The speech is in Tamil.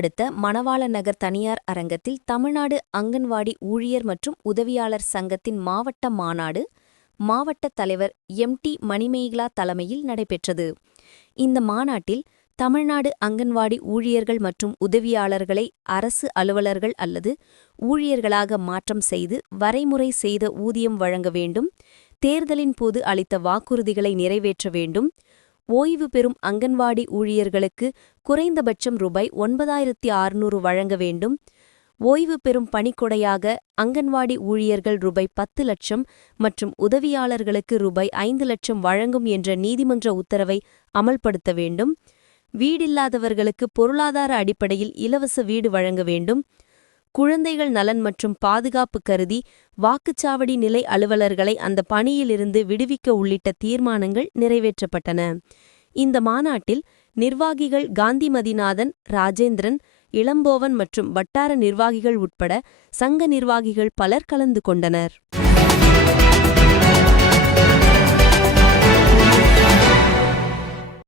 அடுத்த மணவாள நகர் தனியார் அரங்கத்தில் தமிழ்நாடு அங்கன்வாடி ஊழியர் மற்றும் உதவியாளர் சங்கத்தின் மாவட்ட மாநாடு மாவட்ட தலைவர் டி மணிமேகலா தலைமையில் நடைபெற்றது. இந்த மாநாட்டில் தமிழ்நாடு அங்கன்வாடி ஊழியர்கள் மற்றும் உதவியாளர்களை அரசு அலுவலர்கள் அல்லது ஊழியர்களாக மாற்றம் செய்து வரைமுறை செய்த ஊதியம் வழங்க வேண்டும், தேர்தலின் போது அளித்த வாக்குறுதிகளை நிறைவேற்ற வேண்டும், ஓய்வு பெறும் அங்கன்வாடி ஊழியர்களுக்கு குறைந்தபட்சம் ரூபாய் 9,600 வழங்க வேண்டும், ஓய்வு பெறும் பணிக்கொடையாக அங்கன்வாடி ஊழியர்கள் ரூபாய் 10 லட்சம் மற்றும் உதவியாளர்களுக்கு ரூபாய் 5 லட்சம் வழங்கும் என்ற நீதிமன்ற உத்தரவை அமல்படுத்த வேண்டும், வீடில்லாதவர்களுக்கு பொருளாதார அடிப்படையில் இலவச வீடு வழங்க வேண்டும், குழந்தைகள் நலன் மற்றும் பாதுகாப்பு கருதி வாக்குச்சாவடி நிலை அலுவலர்களை அந்த பணியிலிருந்து விடுவிக்க உள்ளிட்ட தீர்மானங்கள் நிறைவேற்றப்பட்டன. இந்த மாநாட்டில் நிர்வாகிகள் காந்திமதிநாதன், ராஜேந்திரன், இளம்போவன் மற்றும் வட்டார நிர்வாகிகள் உட்பட சங்க நிர்வாகிகள் பலர் கலந்து கொண்டனர்.